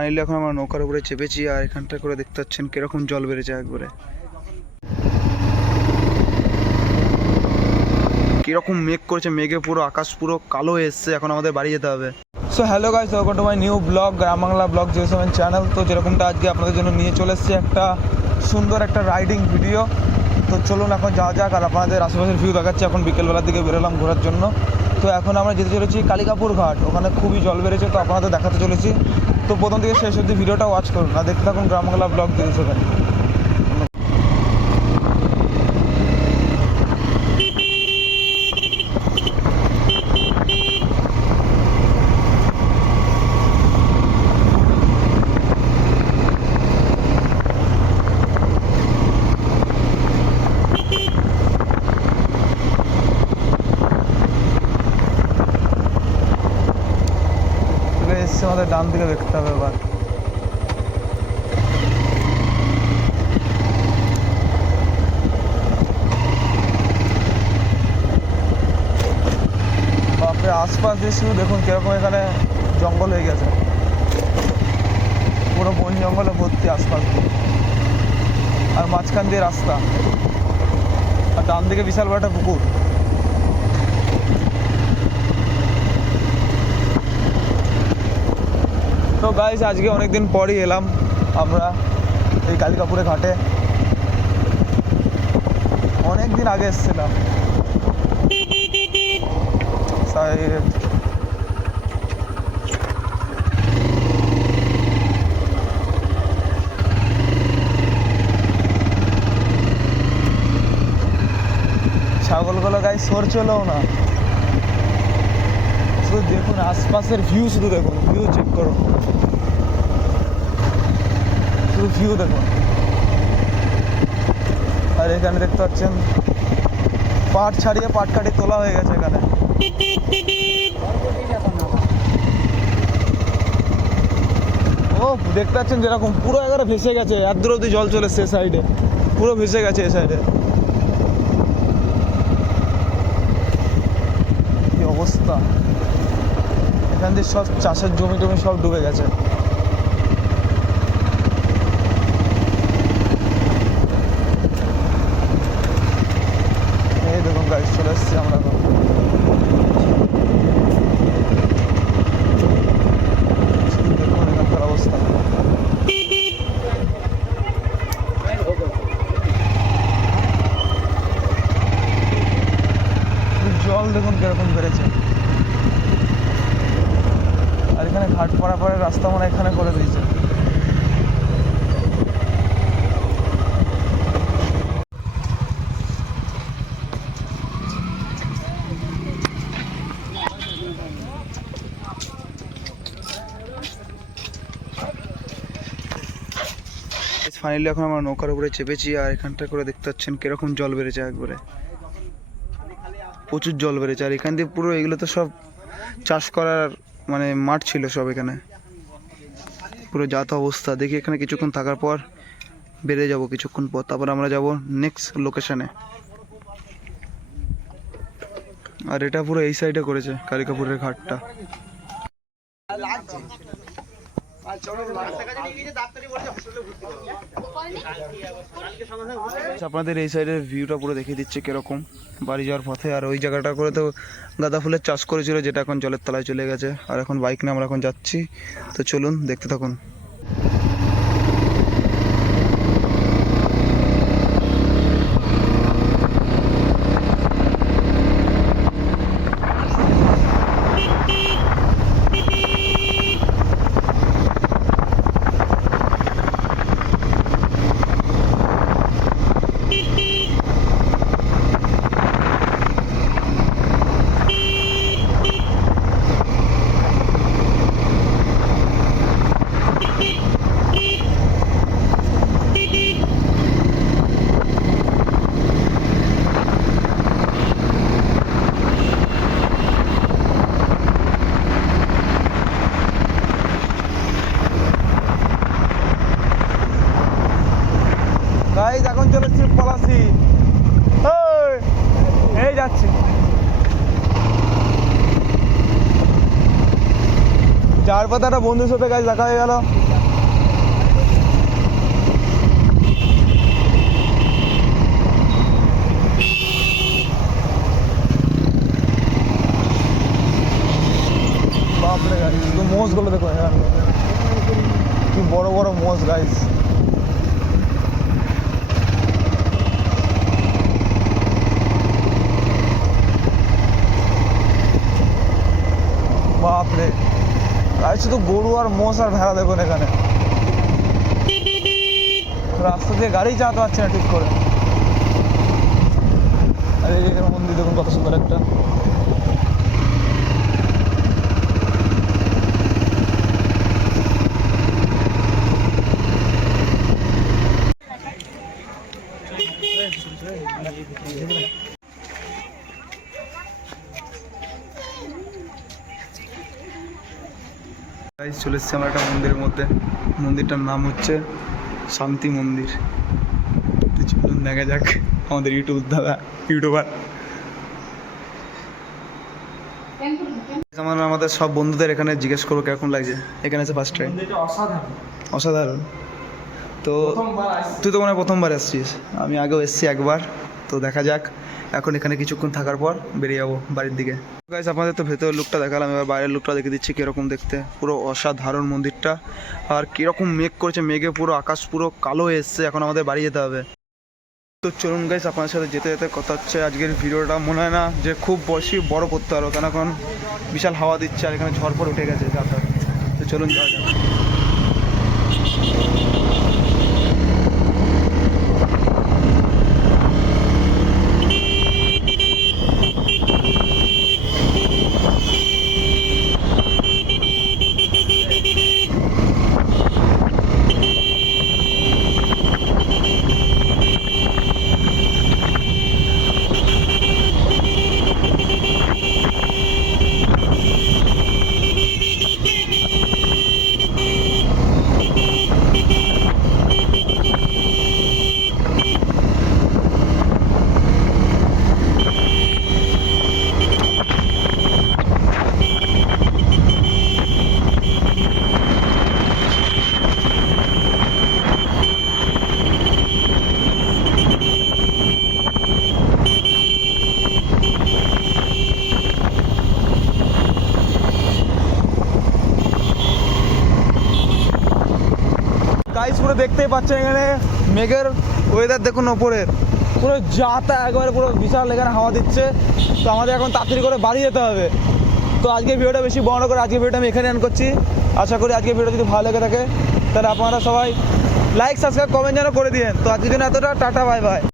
ফাইনালি এখন আমরা নৌকার উপরে চেপেছি, আর এখানটা করে দেখতে পাচ্ছেন কিরকম জল বেড়েছে একবারে। কিরকম মেঘ করেছে, মেঘে পুরো আকাশ পুরো কালো হয়ে এসছে। এখন আমাদের বাড়ি যেতে হবে। So hello guys, welcome to my new blog গ্রাম বাংলা ব্লগ 07 চ্যানেল। তো যেরকমটা আজকে আপনাদের জন্য নিয়ে চলে এসেছি একটা সুন্দর একটা রাইডিং ভিডিও। তো চলুন এখন যাওয়া যাক, আর আপনাদের আশেপাশের ভিউ দেখাচ্ছি। এখন বিকেলবেলার দিকে বেরোলাম ঘোরার জন্য। তো এখন আমরা যেতে চলেছি কালিকাপুর ঘাট, ওখানে খুবই জল বেড়েছে, তো আপনাদের দেখাতে চলেছি। তো প্রথম থেকে শেষ অবধি ভিডিওটা ওয়াচ করুন, আর দেখতে থাকুন গ্রাম বাংলা ব্লগ 07। এসছে আমাদের ডান দিকে দেখতে হবে এবার। বাপরে, আশপাশ দিয়ে শুধু দেখুন কিরকম এখানে জঙ্গল হয়ে গেছে, পুরো বন জঙ্গলে ভর্তি আশপাশ দিয়ে, আর মাঝখান দিয়ে রাস্তা, আর ডান দিকে বিশাল বড় একটা পুকুর। তো গাইস, আজকে অনেকদিন পরই এলাম আমরা এই কালিকাপুরে ঘাটে। অনেক দিন আগে এসেছিলাম। ছাগলগুলো গাইস সরছেও না। শুধু দেখুন আশপাশের ভিউ, শুধু দেখুন ভিউ, চেক করুন, শুধু ভিউ দেখুন। আর এখানে দেখতে পাচ্ছেন পাট ছাড়িয়ে পাট কাটি তোলা হয়ে গেছে এখানে। ও দেখতে পাচ্ছেন যেরকম পুরো এগারে ভেসে গেছে, এত দূর অব্দি জল চলে এসছে সাইডে, পুরো ভেসে গেছে এ সাইডে। কি অবস্থা, এখান দিয়ে সব চাষের জমি টমি সব ডুবে গেছে। এই দেখুন গাড়ি চলে এসছি আমরা এখন। দেখুন এখানকার অবস্থা, জল দেখুন কিরকম বেড়েছে। আর এখানে ঘাট পারাপারের রাস্তা মানে এখানে করে দিয়েছে। ফাইনালি এখন আমরা নৌকার উপরে চেপেছি, আর এখানটা করে দেখতে পাচ্ছেন কিরকম জল বেড়েছে একবারে, প্রচুর জল বেড়েছে। আর এখান দিয়ে পুরো এগুলো তো সব চাষ করার মানে মাঠ ছিল সব, এখানে পুরো যা তো অবস্থা। দেখি এখানে কিছুক্ষণ থাকার পর বেড়ে যাব, কিছুক্ষণ পর তারপর আমরা যাব নেক্সট লোকেশনে। আর এটা পুরো এই সাইডে করেছে কালিকাপুরের ঘাটটা। আপনাদের এই সাইডের ভিউটা পুরো দেখিয়ে দিচ্ছে কিরকম বাড়ি যাওয়ার পথে। আর ওই জায়গাটা করে তো গাঁদা ফুলের চাষ করেছিল, যেটা এখন জলের তলায় চলে গেছে। আর এখন বাইক নিয়ে আমরা এখন যাচ্ছি, তো চলুন দেখতে থাকুন। গাইস এখন চলেছি পলাশি, এই যাচ্ছি। যার পথে একটা বন্ধুর সাথে গাইস দেখা হয়ে গেল। শুধু গরু আর মোষ আর ভেড়া দেখুন এখানে, রাস্তা দিয়ে গাড়ি চালাতে পারছে না ঠিক করে। আর এই যে মন্দির দেখুন কত সুন্দর একটা। চলে এসছি আমার একটা মন্দিরের মধ্যে। মন্দিরটার নাম হচ্ছে শান্তি মন্দির। চলুন দেখা যাক আমাদের ইউটিউবার আমাদের সব বন্ধুদের এখানে জিজ্ঞেস করবো কিরকম লাগছে। এখানে আছে ফার্স্ট টাইম, অসাধারণ। তো তুই তো মনে হয় প্রথমবার এসছিস, আমি আগেও এসছি একবার। তো দেখা যাক, এখন এখানে কিছুক্ষণ থাকার পর বেরিয়ে যাবো বাড়ির দিকে। গাইস আপনাদের তো ভেতরের লুকটা দেখালাম, এবার বাইরের লুকটা দেখে দিচ্ছি কীরকম দেখতে। পুরো অসাধারণ মন্দিরটা, আর কীরকম মেঘ করেছে, মেঘে পুরো আকাশ পুরো কালো হয়ে এসছে। এখন আমাদের বাড়ি যেতে হবে। তো চলুন গাইস আপনাদের সাথে যেতে যেতে কথা হচ্ছে। আজকের ভিডিওটা মনে হয় না যে খুব বেশি বড় করতে পারবো, কারণ এখন বিশাল হাওয়া দিচ্ছে আর এখানে ঝড় উঠে গেছে যাতায়াত। তো চলুন যাওয়া যাক। গাইস পুরো দেখতেই পাচ্ছেন এখানে মেঘের ওয়েদার দেখুন ওপরের, পুরো যাতা একবারে পুরো বিশাল এখানে হাওয়া দিচ্ছে। তো আমাদের এখন তাড়াতাড়ি করে বাড়ি যেতে হবে। তো আজকে ভিডিওটা বেশি বড় করে আজকে ভিডিওটা আমি এখানে এন্ড করছি। আশা করি আজকে ভিডিও যদি ভালো লেগে থাকে তাহলে আপনারা সবাই লাইক সাবস্ক্রাইব কমেন্ট যেন করে দিন। তো আজকের জন্য এতটা, টাটা বাই বাই।